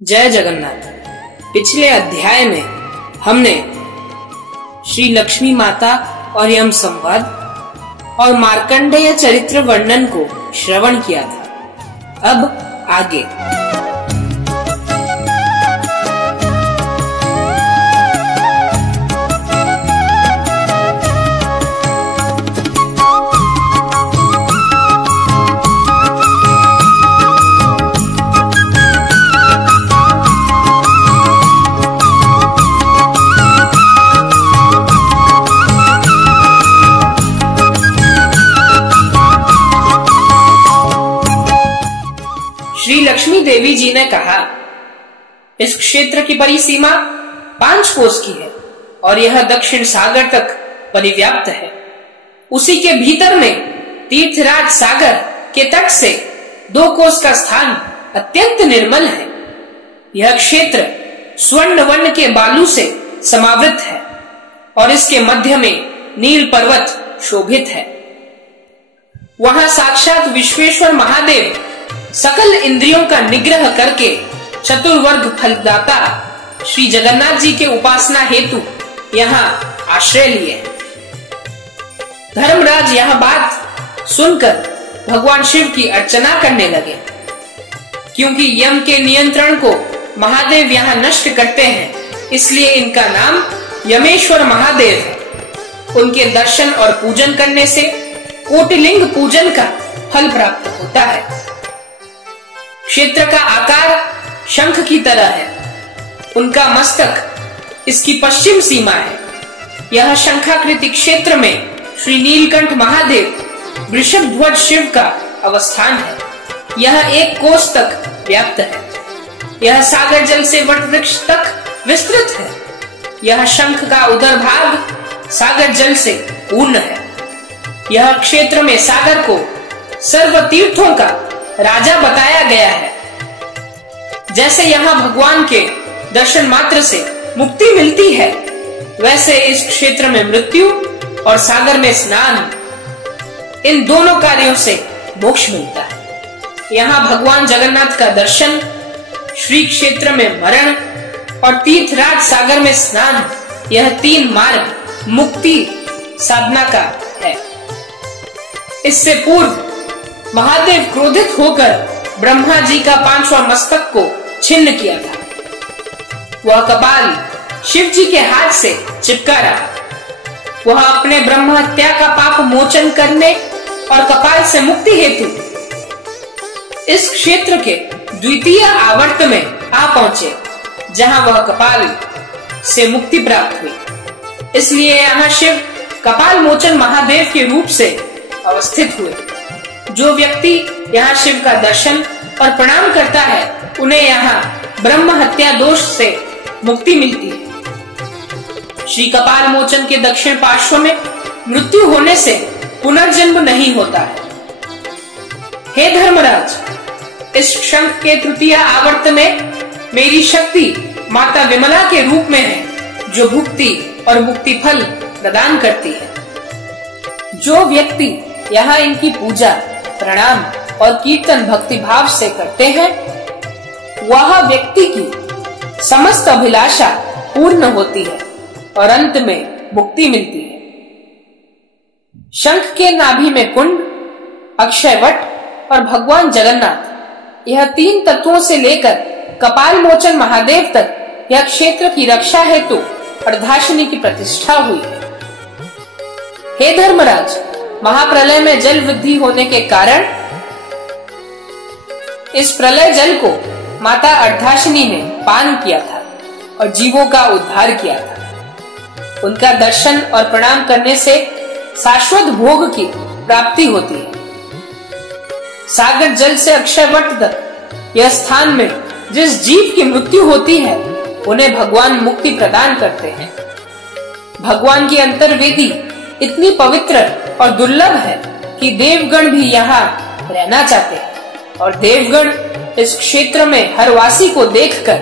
जय जगन्नाथ। पिछले अध्याय में हमने श्री लक्ष्मी माता और यम संवाद और मार्कंडेय चरित्र वर्णन को श्रवण किया था। अब आगे श्री लक्ष्मी देवी जी ने कहा, इस क्षेत्र की परिसीमा 5 कोस की है और यह दक्षिण सागर तक परिव्याप्त है। उसी के भीतर में तीर्थराज सागर के तट से 2 कोस का स्थान अत्यंत निर्मल है। यह क्षेत्र स्वर्ण वर्ण के बालू से समावृत है और इसके मध्य में नील पर्वत शोभित है। वहां साक्षात विश्वेश्वर महादेव सकल इंद्रियों का निग्रह करके चतुर्वर्ग फलदाता श्री जगन्नाथ जी के उपासना हेतु यहाँ आश्रय लिए। धर्मराज यह बात सुनकर भगवान शिव की अर्चना करने लगे, क्योंकि यम के नियंत्रण को महादेव यहाँ नष्ट करते हैं, इसलिए इनका नाम यमेश्वर महादेव है। उनके दर्शन और पूजन करने से कोटिलिंग पूजन का फल प्राप्त होता है। क्षेत्र का आकार शंख की तरह है। उनका मस्तक इसकी पश्चिम सीमा है। यह शंखाकृति क्षेत्र में श्री नीलकंठ महादेव वृषभ ध्वज शिव का अवस्थान है। यह 1 कोस तक व्याप्त है। यह सागर जल से वट वृक्ष तक विस्तृत है। यह शंख का उदर भाग सागर जल से पूर्ण है। यह क्षेत्र में सागर को सर्व तीर्थों का राजा बताया गया है। जैसे यहाँ भगवान के दर्शन मात्र से मुक्ति मिलती है, वैसे इस क्षेत्र में मृत्यु और सागर में स्नान, इन दोनों कार्यों से मोक्ष मिलता है। यहाँ भगवान जगन्नाथ का दर्शन, श्री क्षेत्र में मरण और तीर्थराज सागर में स्नान, यह 3 मार्ग मुक्ति साधना का है। इससे पूर्व महादेव क्रोधित होकर ब्रह्मा जी का 5वां मस्तक को छिन्न किया था। वह कपाल शिव जी के हाथ से चिपका रहा। वह अपने ब्रह्म हत्या का पाप मोचन करने और कपाल से मुक्ति हेतु इस क्षेत्र के द्वितीय आवर्त में आ पहुंचे, जहां वह कपाल से मुक्ति प्राप्त हुई। इसलिए यहाँ शिव कपाल मोचन महादेव के रूप से अवस्थित हुए। जो व्यक्ति यहाँ शिव का दर्शन और प्रणाम करता है, उन्हें यहाँ ब्रह्म हत्या दोष से मुक्ति मिलती है। श्री कपाल मोचन के दक्षिण पार्श्व में मृत्यु होने से पुनर्जन्म नहीं होता है। हे धर्मराज, इस शंख के तृतीय आवर्त में मेरी शक्ति माता विमला के रूप में है, जो भुक्ति और मुक्ति फल प्रदान करती है। जो व्यक्ति यहाँ इनकी पूजा, प्रणाम और कीर्तन भक्ति भाव से करते हैं, वह व्यक्ति की समस्त अभिलाषा पूर्ण होती है और अंत में मुक्ति मिलती है। शंख के नाभि में कुंड, अक्षयवट और भगवान जगन्नाथ, यह 3 तत्वों से लेकर कपाल मोचन महादेव तक यह क्षेत्र की रक्षा हेतु अर्धाशिनी की प्रतिष्ठा हुई है। हे धर्मराज, महाप्रलय में जल वृद्धि होने के कारण इस प्रलय जल को माता अर्धाशिनी ने पान किया था और जीवों का उद्धार किया था। उनका दर्शन और प्रणाम करने से शाश्वत भोग की प्राप्ति होती है। सागर जल से अक्षयवट तक यह स्थान में जिस जीव की मृत्यु होती है, उन्हें भगवान मुक्ति प्रदान करते हैं। भगवान की अंतर्वेदी इतनी पवित्र और दुर्लभ है कि देवगण भी यहाँ रहना चाहते हैं और देवगण इस क्षेत्र में हर वासी को देखकर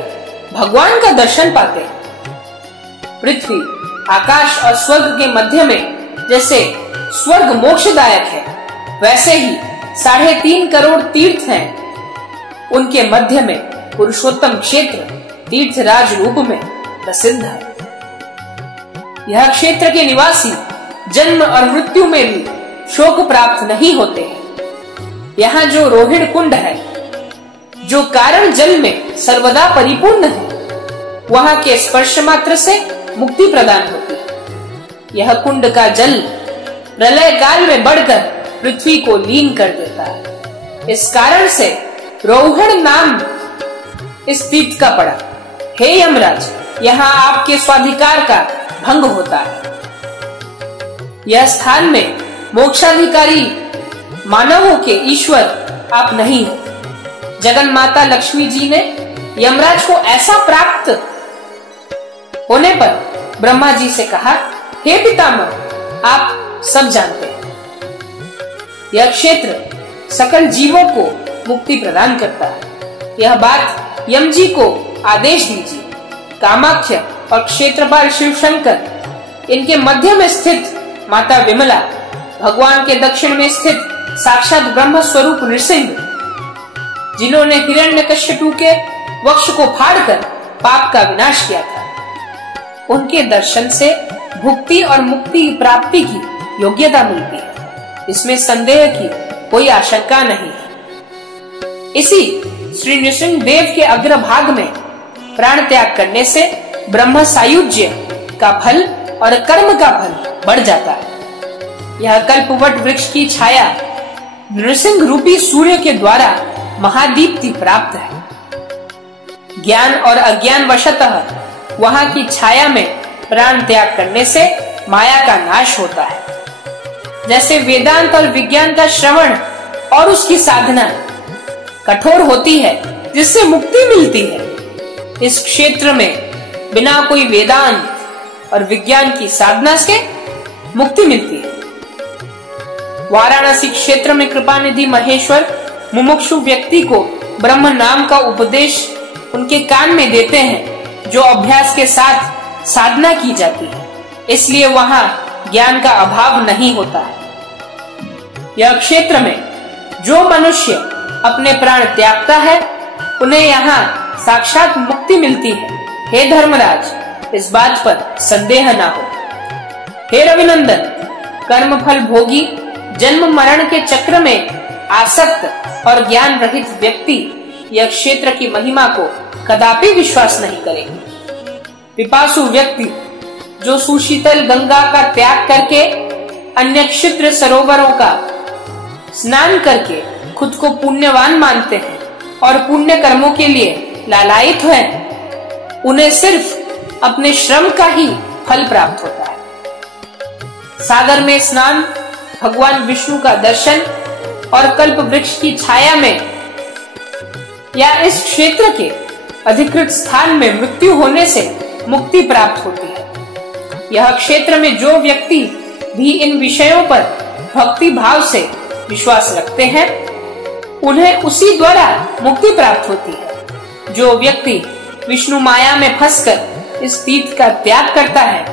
भगवान का दर्शन पाते हैं। पृथ्वी, आकाश और स्वर्ग के मध्य में जैसे स्वर्ग मोक्षदायक है, वैसे ही 3.5 करोड़ तीर्थ हैं। उनके मध्य में पुरुषोत्तम क्षेत्र तीर्थराज रूप में प्रसिद्ध है। यह क्षेत्र के निवासी जन्म और मृत्यु में भी शोक प्राप्त नहीं होते हैं। यहाँ जो रोहिण कुंड है, जो कारण जल में सर्वदा परिपूर्ण है, वहां के स्पर्श मात्र से मुक्ति प्रदान होती है। यह कुंड का जल प्रलय काल में बढ़कर पृथ्वी को लीन कर देता है। इस कारण से रोहिण नाम इस तीर्थ का पड़ा। हे यमराज, यहाँ आपके स्वाधिकार का भंग होता है। यह स्थान में मोक्षाधिकारी मानवों के ईश्वर आप नहीं हो। जगन माता लक्ष्मी जी ने यमराज को ऐसा प्राप्त होने पर ब्रह्मा जी से कहा, हे पितामह, आप सब जानते हैं, यह क्षेत्र सकल जीवों को मुक्ति प्रदान करता है। यह बात यम जी को आदेश दीजिए। कामाख्य और क्षेत्रपाल शिव शंकर, इनके मध्य में स्थित माता विमला, भगवान के दक्षिण में स्थित साक्षात ब्रह्म स्वरूप नृसिंह, जिन्होंने हिरण्यकश्यपु के वक्ष को फाड़कर पाप का विनाश किया था, उनके दर्शन से भुक्ति और मुक्ति प्राप्ति की योग्यता मिलती है। इसमें संदेह की कोई आशंका नहीं है। इसी श्री नृसिंह देव के अग्रभाग में प्राण त्याग करने से ब्रह्म सायुज्य का फल और कर्म का फल बढ़ जाता है। यह कल्पवट वृक्ष की छाया नृसिंह रूपी सूर्य के द्वारा महादीप्ति प्राप्त है। ज्ञान और अज्ञान वशतः वहां की छाया में प्राण त्याग करने से माया का नाश होता है। जैसे वेदांत और विज्ञान का श्रवण और उसकी साधना कठोर होती है, जिससे मुक्ति मिलती है, इस क्षेत्र में बिना कोई वेदांत और विज्ञान की साधना से मुक्ति मिलती है। वाराणसी क्षेत्र में कृपानिधि महेश्वर मुमुक्षु व्यक्ति को ब्रह्म नाम का उपदेश उनके कान में देते हैं, जो अभ्यास के साथ साधना की जाती है। इसलिए वहां ज्ञान का अभाव नहीं होता है। यह क्षेत्र में जो मनुष्य अपने प्राण त्यागता है, उन्हें यहाँ साक्षात मुक्ति मिलती है। हे धर्मराज, इस बात पर संदेह न हो। हे रविनंदन, कर्म फल भोगी जन्म मरण के चक्र में आसक्त और ज्ञान रहित व्यक्ति यह क्षेत्र की महिमा को कदापि विश्वास नहीं करेंगे। पिपासु व्यक्ति जो सुशीतल गंगा का त्याग करके अन्य क्षुद्र सरोवरों का स्नान करके खुद को पुण्यवान मानते हैं और पुण्य कर्मों के लिए लालायित हैं, उन्हें सिर्फ अपने श्रम का ही फल प्राप्त होता है। सागर में स्नान, भगवान विष्णु का दर्शन और कल्प वृक्ष की छाया में या इस क्षेत्र के अधिकृत स्थान में मृत्यु होने से मुक्ति प्राप्त होती है। यह क्षेत्र में जो व्यक्ति भी इन विषयों पर भक्ति भाव से विश्वास रखते हैं, उन्हें उसी द्वारा मुक्ति प्राप्त होती है। जो व्यक्ति विष्णु माया में फंसकर इस तीर्थ का त्याग करता है,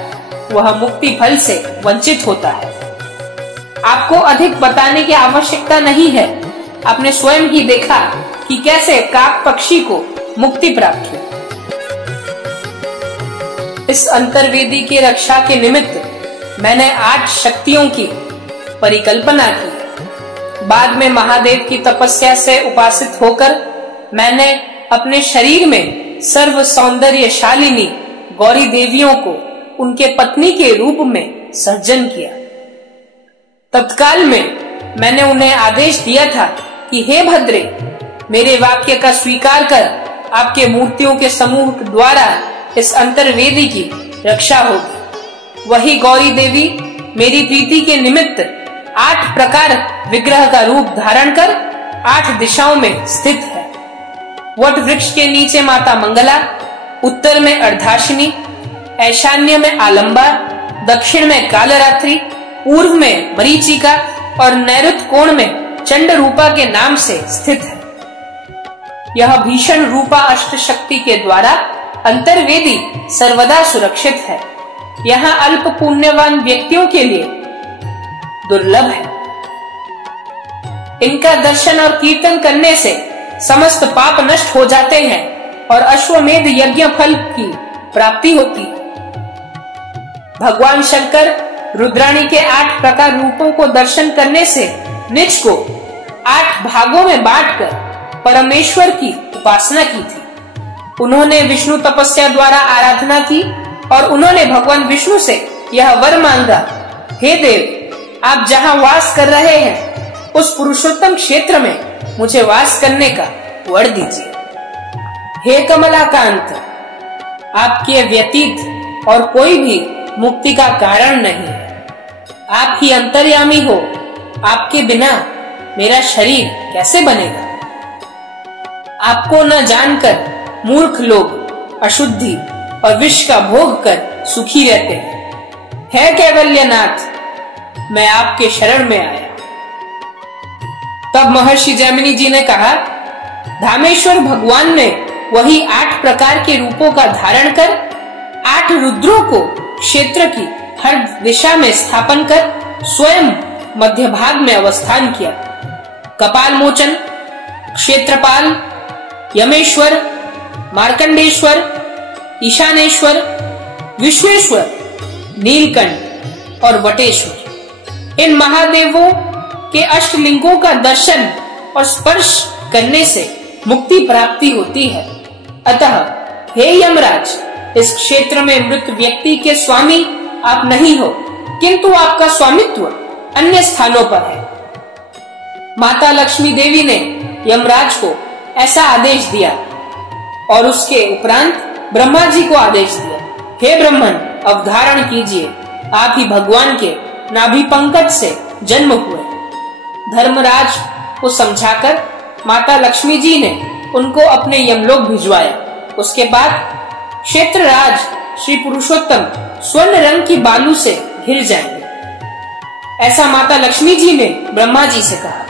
वह मुक्ति फल से वंचित होता है। आपको अधिक बताने की आवश्यकता नहीं है। आपने स्वयं ही देखा कि कैसे काक पक्षी को मुक्ति प्राप्त हुई। इस अंतर्वेदी की रक्षा के निमित्त मैंने 8 शक्तियों की परिकल्पना की। बाद में महादेव की तपस्या से उपासित होकर मैंने अपने शरीर में सर्व सौंदर्यशालिनी गौरी देवियों को उनके पत्नी के रूप में सर्जन किया। तत्काल में मैंने उन्हें आदेश दिया था कि हे भद्रे, मेरे वाक्य का स्वीकार कर आपके मूर्तियों के समूह द्वारा इस अंतर्वेदी की रक्षा होगी। वही गौरी देवी मेरी प्रीति के निमित्त 8 प्रकार विग्रह का रूप धारण कर 8 दिशाओं में स्थित है। वट वृक्ष के नीचे माता मंगला, उत्तर में अर्धाशिनी, ईशान्य में आलंबा, दक्षिण में कालरात्रि, पूर्व में मरीचिका और नैऋत्य कोण में चंड रूपा के नाम से स्थित है। यह भीषण रूपा अष्ट शक्ति के द्वारा अंतर्वेदी सर्वदा सुरक्षित है। यहाँ अल्प पुण्यवान व्यक्तियों के लिए दुर्लभ है। इनका दर्शन और कीर्तन करने से समस्त पाप नष्ट हो जाते हैं और अश्वमेध यज्ञ फल की प्राप्ति होती है। भगवान शंकर रुद्राणी के 8 प्रकार रूपों को दर्शन करने से निज को 8 भागों में बांटकर परमेश्वर की उपासना की थी। उन्होंने विष्णु तपस्या द्वारा आराधना की और उन्होंने भगवान विष्णु से यह वर मांगा, हे देव, आप जहाँ वास कर रहे हैं उस पुरुषोत्तम क्षेत्र में मुझे वास करने का वर दीजिए। हे कमलाकांत, आपके व्यतीत और कोई भी मुक्ति का कारण नहीं है। आप ही अंतर्यामी हो, आपके बिना मेरा शरीर कैसे बनेगा। आपको न जानकर मूर्ख लोग अशुद्धि और विष का भोग कर सुखी रहते हैं। हे कैवल्यनाथ, मैं आपके शरण में आया। तब महर्षि जैमिनी जी ने कहा, धामेश्वर भगवान ने वही 8 प्रकार के रूपों का धारण कर 8 रुद्रों को क्षेत्र की हर दिशा में स्थापन कर स्वयं मध्य भाग में अवस्थान किया। कपाल मोचन, क्षेत्रपाल, यमेश्वर, मार्कंडेश्वर, ईशानेश्वर, विश्वेश्वर, नीलकंठ और वटेश्वर, इन महादेवों के अष्टलिंगों का दर्शन और स्पर्श करने से मुक्ति प्राप्ति होती है। अतः हे यमराज, इस क्षेत्र में मृत व्यक्ति के स्वामी आप नहीं हो, किंतु आपका स्वामित्व अन्य स्थानों पर है। माता लक्ष्मी देवी ने यमराज को ऐसा आदेश दिया और उसके उपरांत ब्रह्मा जी को आदेश दिया, हे ब्रह्मन, अवधारण कीजिए, आप ही भगवान के नाभि पंकज से जन्म हुए। धर्मराज को समझाकर माता लक्ष्मी जी ने उनको अपने यमलोक भिजवाया। उसके बाद क्षेत्रराज श्री पुरुषोत्तम स्वर्ण रंग की बालू से घिर जाएंगे, ऐसा माता लक्ष्मी जी ने ब्रह्मा जी से कहा।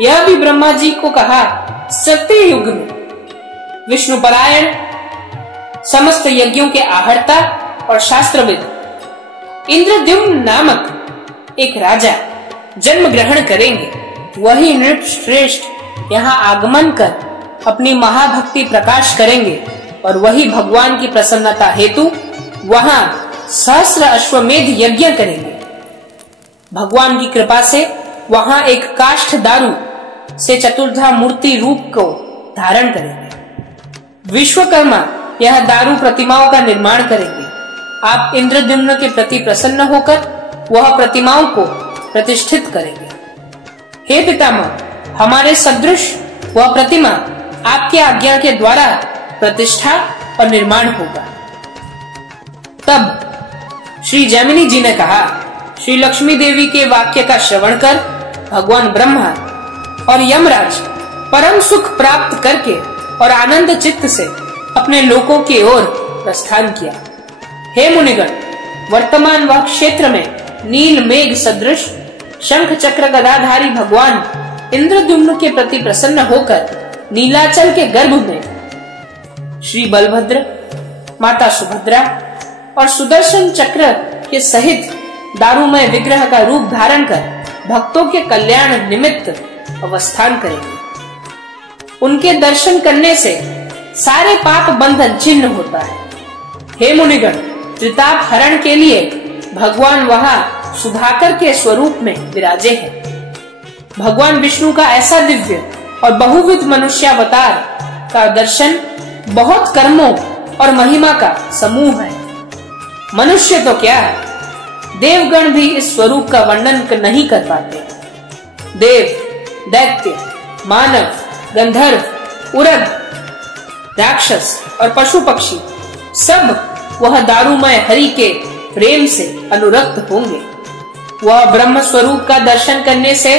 यह भी ब्रह्मा जी को कहा, सत्य युग में विष्णु परायण, समस्त यज्ञों के आहर्ता और शास्त्रविद इंद्रद्युम्न नामक एक राजा जन्म ग्रहण करेंगे। वही नृप श्रेष्ठ यहाँ आगमन कर अपनी महाभक्ति प्रकाश करेंगे और वही भगवान की प्रसन्नता हेतु वहां सहस्र अश्वमेध यज्ञ करेंगे। भगवान की कृपा से वहां एक काष्ठ दारू से चतुर्धा मूर्ति रूप को धारण करेंगे। विश्वकर्मा यह दारू प्रतिमाओं का निर्माण करेंगे। आप इंद्रद्युम्न के प्रति प्रसन्न होकर वह प्रतिमाओं को प्रतिष्ठित करेंगे। हे पितामह, हमारे सदृश वह प्रतिमा आपके आज्ञा के द्वारा प्रतिष्ठा और निर्माण होगा। तब श्री जैमिनी जी ने कहा, श्री लक्ष्मी देवी के वाक्य का श्रवण कर भगवान ब्रह्मा और यमराज परम सुख प्राप्त करके और आनंद चित्त से अपने लोकों की ओर प्रस्थान किया। हे मुनिगण, वर्तमान वह क्षेत्र में नील मेघ सदृश शंख चक्र गदाधारी भगवान इंद्रद्युम्न के प्रति प्रसन्न होकर नीलाचल के गर्भ में श्री बलभद्र, माता सुभद्रा और सुदर्शन चक्र के सहित दारूमय विग्रह का रूप धारण कर भक्तों के कल्याण निमित्त अवस्थान करेंगे। उनके दर्शन करने से सारे पाप बंधन छिन्न होता है। हे मुनिगण, त्रिताप हरण के लिए भगवान वहां सुधाकर के स्वरूप में विराजे हैं। भगवान विष्णु का ऐसा दिव्य और बहुविध मनुष्यावतार का दर्शन बहुत कर्मों और महिमा का समूह है। मनुष्य तो क्या है, देवगण भी इस स्वरूप का वर्णन नहीं कर पाते। देव, दैत्य, मानव, गंधर्व, उरग, राक्षस और पशु पक्षी सब वह दारूमय हरि के प्रेम से अनुरक्त होंगे। वह ब्रह्म स्वरूप का दर्शन करने से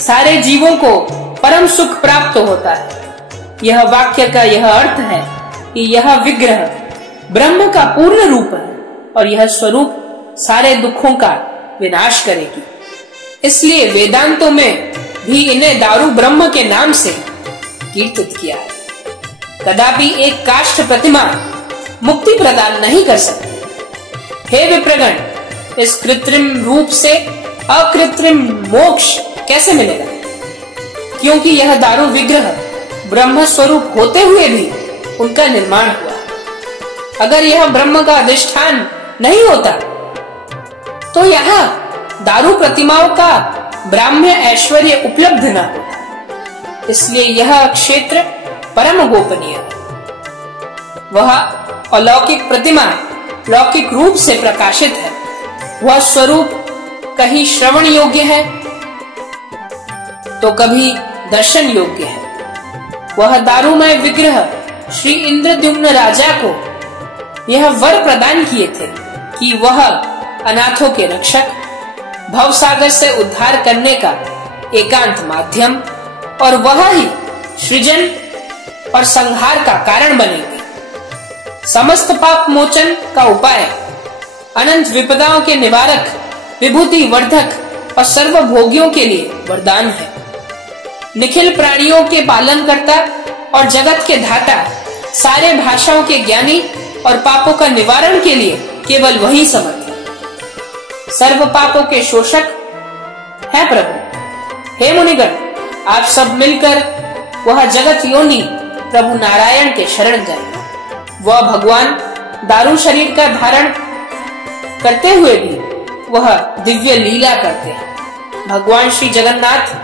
सारे जीवों को परम सुख प्राप्त होता है। यह वाक्य का यह अर्थ है कि यह विग्रह ब्रह्म का पूर्ण रूप है और यह स्वरूप सारे दुखों का विनाश करेगी। इसलिए वेदांतों में भी इन्हें दारू ब्रह्म के नाम से कीर्तित किया है। कदापि एक काष्ठ प्रतिमा मुक्ति प्रदान नहीं कर सकती। हे विप्रगण, इस कृत्रिम रूप से अकृत्रिम मोक्ष कैसे मिलेगा? क्योंकि यह दारू विग्रह ब्रह्म स्वरूप होते हुए भी उनका निर्माण हुआ। अगर यह ब्रह्म का अधिष्ठान नहीं होता तो यहाँ दारू प्रतिमाओं का ब्राह्म्य ऐश्वर्य उपलब्ध न होता। इसलिए यह क्षेत्र परम गोपनीय है। वह अलौकिक प्रतिमा लौकिक रूप से प्रकाशित है। वह स्वरूप कहीं श्रवण योग्य है तो कभी दर्शन योग्य है। वह दारूमय विग्रह श्री इंद्रद्युम्न राजा को यह वर प्रदान किए थे कि वह अनाथों के रक्षक, भवसागर से उद्धार करने का एकांत माध्यम और वह ही सृजन और संहार का कारण बनेंगे। समस्त पाप मोचन का उपाय, अनंत विपदाओं के निवारक, विभूति वर्धक और सर्वभोगियों के लिए वरदान है। निखिल प्राणियों के पालन करता और जगत के धाता, सारे भाषाओं के ज्ञानी और पापों का निवारण के लिए केवल वही समर्थ है। सर्व पापों के शोषक है प्रभु। हे मुनिगण, आप सब मिलकर वह जगत योनि प्रभु नारायण के शरण जाए। वह भगवान दारू शरीर का धारण करते हुए भी वह दिव्य लीला करते हैं। भगवान श्री जगन्नाथ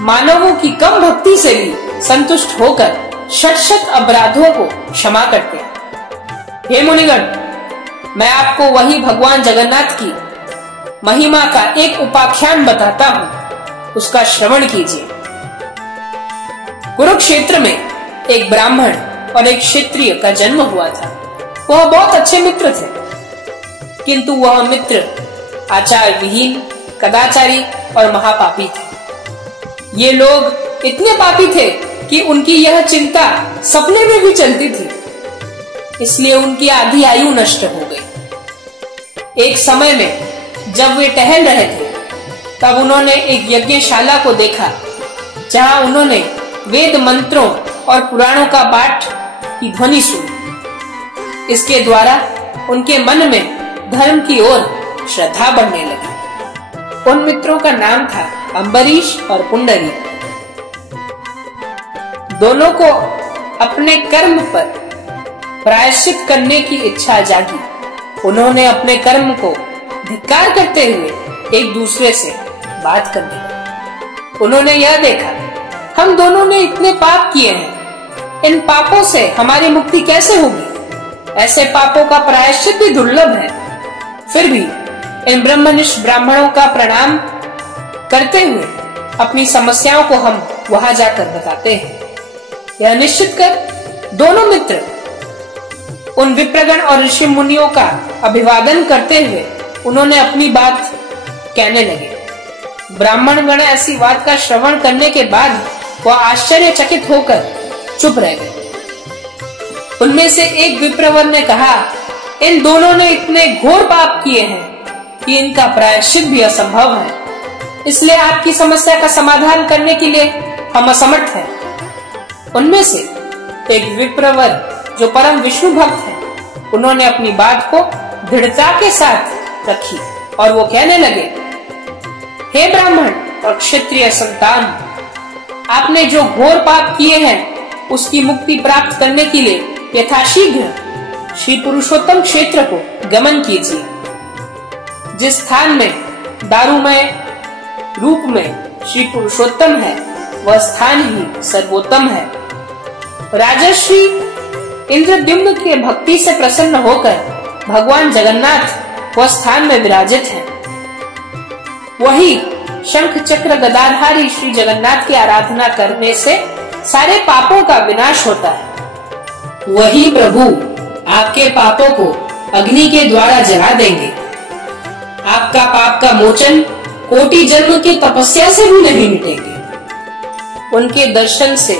मानवों की कम भक्ति से भी संतुष्ट होकर शत अपराधों को क्षमा करते हैं। हे मुनिगण, मैं आपको वही भगवान जगन्नाथ की महिमा का एक उपाख्यान बताता हूँ, उसका श्रवण कीजिए। कुरुक्षेत्र में एक ब्राह्मण और एक क्षत्रिय का जन्म हुआ था। वह बहुत अच्छे मित्र थे, किंतु वह मित्र आचार विहीन, कदाचारी और महापापी थे। ये लोग इतने पापी थे कि उनकी यह चिंता सपने में भी चलती थी, इसलिए उनकी आधी आयु नष्ट हो गई। एक समय में जब वे टहल रहे थे, तब उन्होंने एक यज्ञशाला को देखा, जहां उन्होंने वेद मंत्रों और पुराणों का पाठ की ध्वनि सुनी। इसके द्वारा उनके मन में धर्म की ओर श्रद्धा बढ़ने लगी। उन मित्रों का नाम था अम्बरीश और पुंडरीक। दोनों को अपने कर्म पर प्रायश्चित करने की इच्छा जागी। उन्होंने अपने कर्म को धिक्कार करते हुए एक दूसरे से बात करने लगे। उन्होंने यह देखा, हम दोनों ने इतने पाप किए हैं, इन पापों से हमारी मुक्ति कैसे होगी? ऐसे पापों का प्रायश्चित भी दुर्लभ है। फिर भी इन ब्रह्मनिष्ठ ब्राह्मणों का प्रणाम करते हुए अपनी समस्याओं को हम वहां जाकर बताते हैं। यह निश्चित कर दोनों मित्र उन विप्रगण और ऋषि मुनियों का अभिवादन करते हुए उन्होंने अपनी बात कहने लगे। ब्राह्मण गण ऐसी बात का श्रवण करने के बाद वह आश्चर्यचकित होकर चुप रह गए। उनमें से एक विप्रवर ने कहा, इन दोनों ने इतने घोर पाप किए हैं कि इनका प्रायश्चित भी असंभव है, इसलिए आपकी समस्या का समाधान करने के लिए हम असमर्थ हैं। उनमें से एक विप्रवर जो परम विष्णु भक्त है, उन्होंने अपनी बात को दृढ़ता के साथ रखी और वो कहने लगे, हे ब्राह्मण और क्षत्रिय संतान, आपने जो घोर पाप किए हैं उसकी मुक्ति प्राप्त करने के लिए यथाशीघ्र श्री पुरुषोत्तम क्षेत्र को गमन कीजिए। जिस स्थान में दारूमय रूप में श्री पुरुषोत्तम है, वह स्थान ही सर्वोत्तम है। राजर्षि इंद्रद्युम्न के भक्ति से प्रसन्न होकर भगवान जगन्नाथ वह स्थान में विराजित हैं। वही शंख चक्र गदाधारी श्री जगन्नाथ की आराधना करने से सारे पापों का विनाश होता है। वही प्रभु आपके पापों को अग्नि के द्वारा जला देंगे। आपका पाप का मोचन कोटि जन्म की तपस्या से भी नहीं मिटेंगे। उनके दर्शन से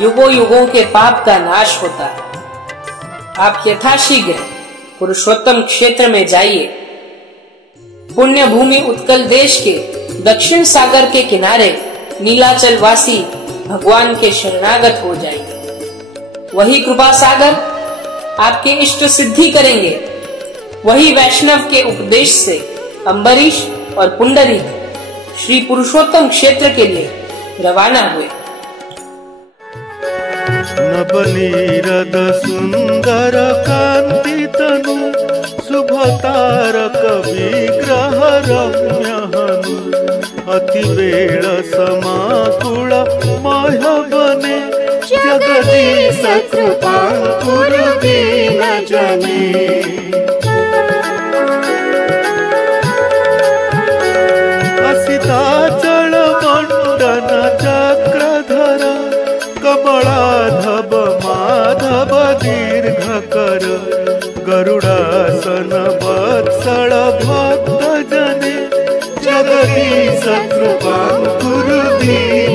युगों युगों के पाप का नाश होता है। आप यथाशीघ्र पुरुषोत्तम क्षेत्र में जाइए। पुण्य भूमि उत्कल देश के दक्षिण सागर के किनारे नीलाचल वासी भगवान के शरणागत हो जाएंगे। वही कृपा सागर आपके इष्ट सिद्धि करेंगे। वही वैष्णव के उपदेश से अम्बरीश और पुंडरीक श्री पुरुषोत्तम क्षेत्र के लिए रवाना हुए। नवनीरद सुंदर कांति तनु शुभतारक विग्रह रम्य हनु अति बेल समाकुल मह बने जगदीश कृपा कुरु दीन जने असिताचल मंडन चक्रधर कमलाधव माधव दीर्घकर गरुडासन वत्सल भक्त जने जगदीश कृपा कुरु दीन